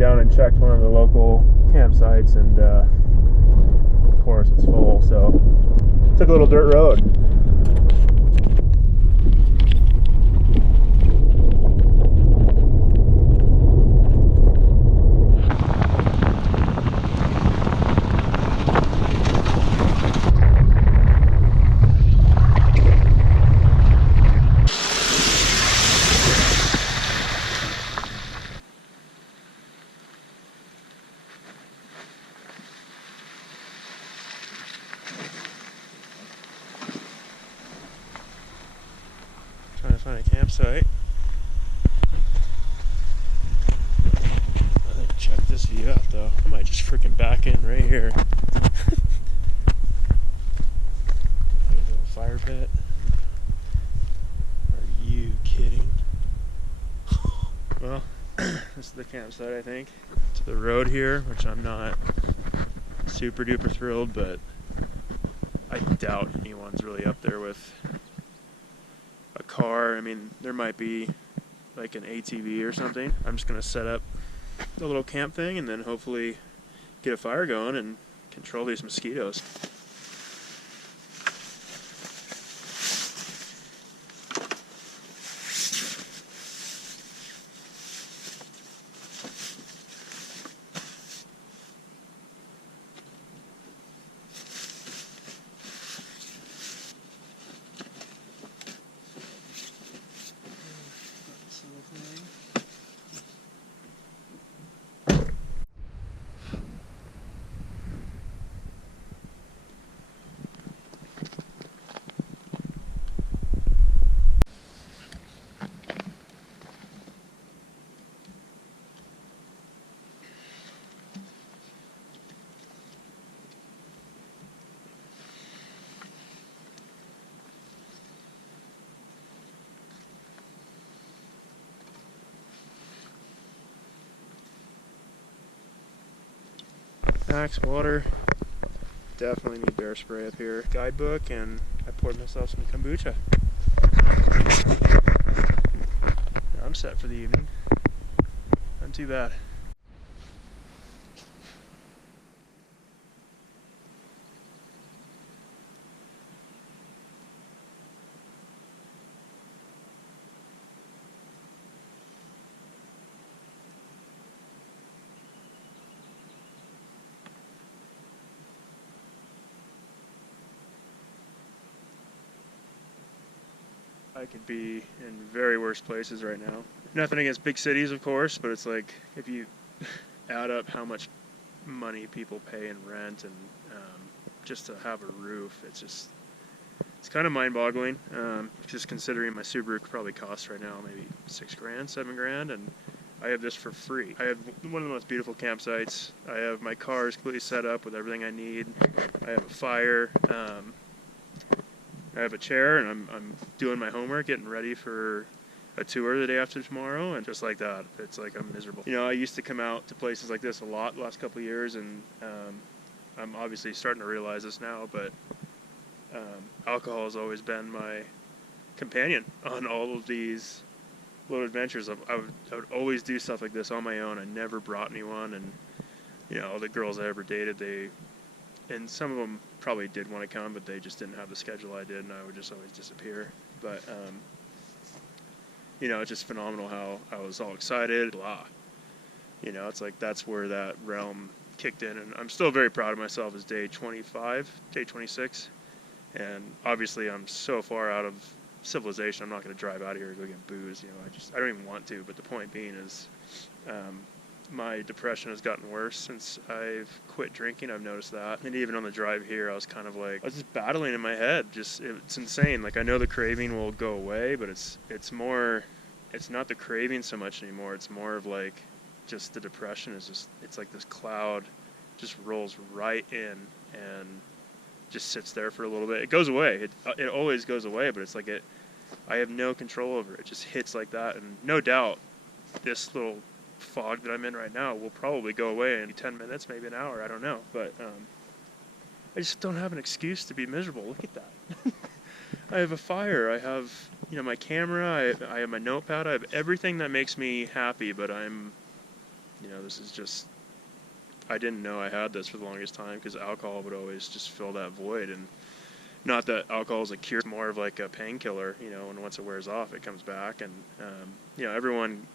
down and checked one of the local campsites, and of course it's full, so took a little dirt road. Trying to find a campsite. I think check this view out though. I might just freaking back in right here. There's a little fire pit. Are you kidding? Well, this is the campsite, I think. To the road here, which I'm not super duper thrilled, but I doubt anyone's really up there with a car. I mean, there might be like an ATV or something. I'm just gonna set up a little camp thing and then hopefully get a fire going and control these mosquitoes. Axe, water, definitely need bear spray up here. Guidebook, and I poured myself some kombucha. I'm set for the evening. Not too bad. I could be in very worse places right now. Nothing against big cities, of course, but it's like if you add up how much money people pay in rent and just to have a roof, it's kind of mind-boggling. Just considering my Subaru probably costs right now maybe $6 grand, $7 grand, and I have this for free. I have one of the most beautiful campsites. I have my cars completely set up with everything I need. I have a fire. I have a chair, and I'm doing my homework, getting ready for a tour the day after tomorrow, and just like that, it's like I'm miserable. You know, I used to come out to places like this a lot the last couple of years, and I'm obviously starting to realize this now, but alcohol has always been my companion on all of these little adventures. I would always do stuff like this on my own. I never brought anyone, and you know, the girls I ever dated, and some of them probably did want to come, but they just didn't have the schedule I did, and I would just always disappear. But you know, it's just phenomenal how I was all excited, blah. You know, it's like that's where that realm kicked in, and I'm still very proud of myself as day 25, day 26, and obviously I'm so far out of civilization, I'm not going to drive out of here and go get booze. You know, I don't even want to, but the point being is my depression has gotten worse since I've quit drinking. I've noticed that. And even on the drive here, I was kind of like, I was just battling in my head. It's insane. Like, I know the craving will go away, but it's not the craving so much anymore. It's more of like, just the depression is just, it's like this cloud just rolls right in and just sits there for a little bit. It goes away. It always goes away, but it's like I have no control over it. It just hits like that. And no doubt this little fog that I'm in right now will probably go away in 10 minutes, maybe an hour, I don't know, but I just don't have an excuse to be miserable. Look at that. I have a fire, I have, you know, my camera, I have my notepad, I have everything that makes me happy, but I'm This is just, I didn't know I had this for the longest time because alcohol would always just fill that void. And not that alcohol is a cure, it's more of like a painkiller, and once it wears off, it comes back. And, everyone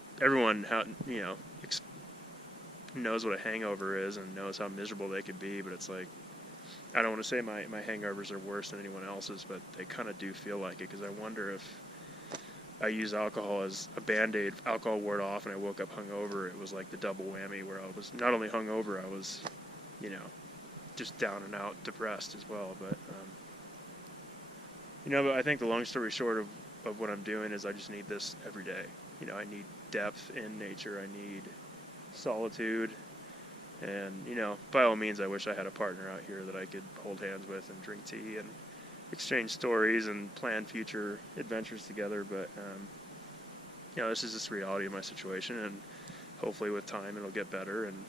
knows what a hangover is and knows how miserable they could be, but it's like, I don't want to say my hangovers are worse than anyone else's, but they kind of do feel like it, because I wonder if I use alcohol as a Band-Aid. Alcohol wore off and I woke up hungover. It was like the double whammy, where I was not only hungover, I was, just down and out, depressed as well. But, but I think the long story short of what I'm doing is I just need this every day. I need depth in nature. I need solitude. And, by all means, I wish I had a partner out here that I could hold hands with and drink tea and exchange stories and plan future adventures together. But, this is just the reality of my situation, and hopefully with time it'll get better. And,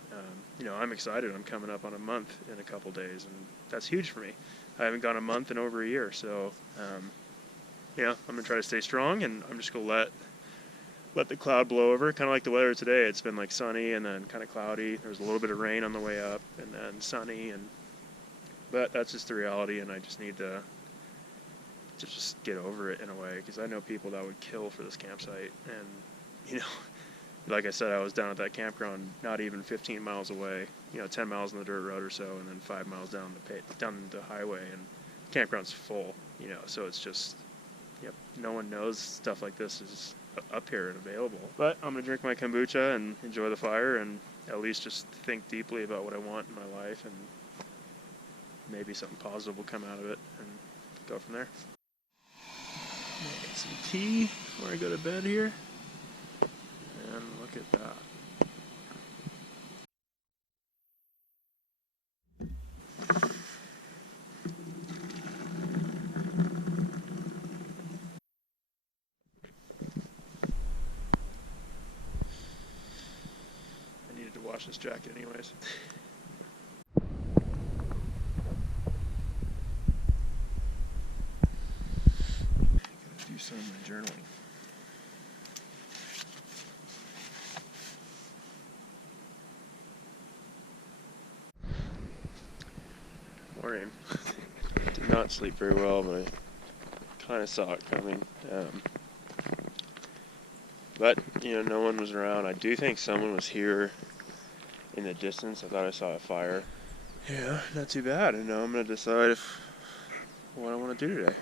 I'm excited. I'm coming up on a month in a couple days, and that's huge for me. I haven't gone a month in over a year. So, I'm going to try to stay strong, and I'm just going to let the cloud blow over, kind of like the weather today. It's been like sunny and then kind of cloudy. There was a little bit of rain on the way up and then sunny, but that's just the reality, and I just need to just get over it in a way, because I know people that would kill for this campsite. And, like I said, I was down at that campground not even 15 miles away, 10 miles on the dirt road or so, and then 5 miles down the highway, and the campground's full, so it's just, no one knows stuff like this is up here and available. But I'm going to drink my kombucha and enjoy the fire, and at least just think deeply about what I want in my life, and maybe something positive will come out of it, and go from there. Get some tea before I go to bed here, and look at that. Wash this jacket anyways. Gotta do some of my journaling. Morning. Did not sleep very well, but I kind of saw it coming. But, no one was around. I do think someone was here in the distance. I thought I saw a fire. Yeah, not too bad. And now I'm going to decide what I want to do today.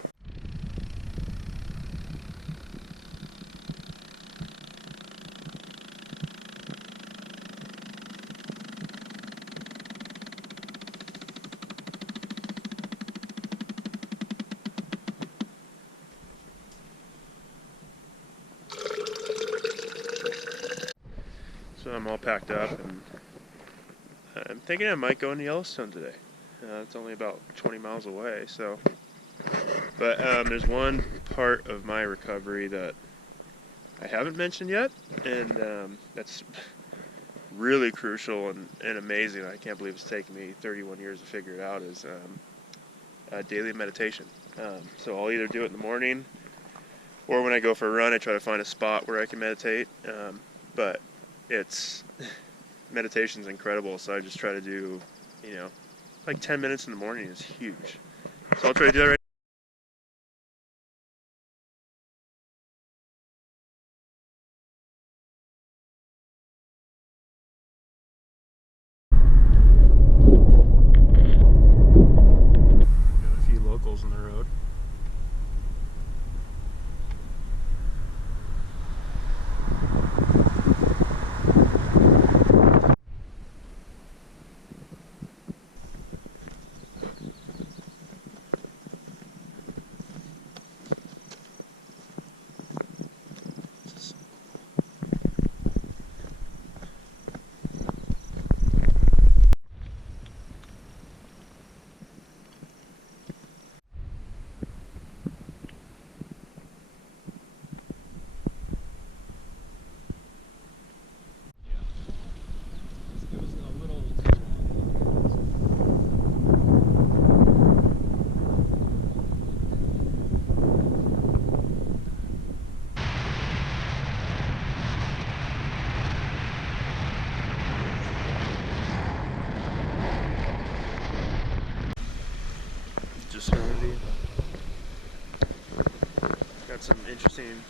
So I'm all packed up, and I'm thinking I might go into Yellowstone today. It's only about 20 miles away, so. But there's one part of my recovery that I haven't mentioned yet, and that's really crucial and amazing. I can't believe it's taken me 31 years to figure it out, is daily meditation. So I'll either do it in the morning, or when I go for a run, I try to find a spot where I can meditate. But meditation's incredible, so I just try to do, like 10 minutes in the morning is huge. So I'll try to do that right Got a few locals on the road. got some interesting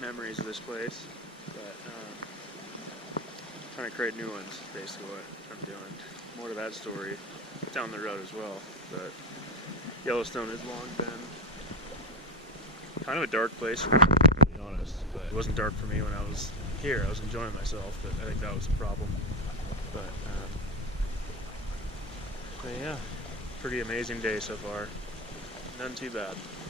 memories of this place, but trying to create new ones, basically what I'm doing. More to that story down the road as well, but Yellowstone has long been kind of a dark place, to be honest, but it wasn't dark for me when I was here. I was enjoying myself, but I think that was the problem. But yeah, pretty amazing day so far. None too bad.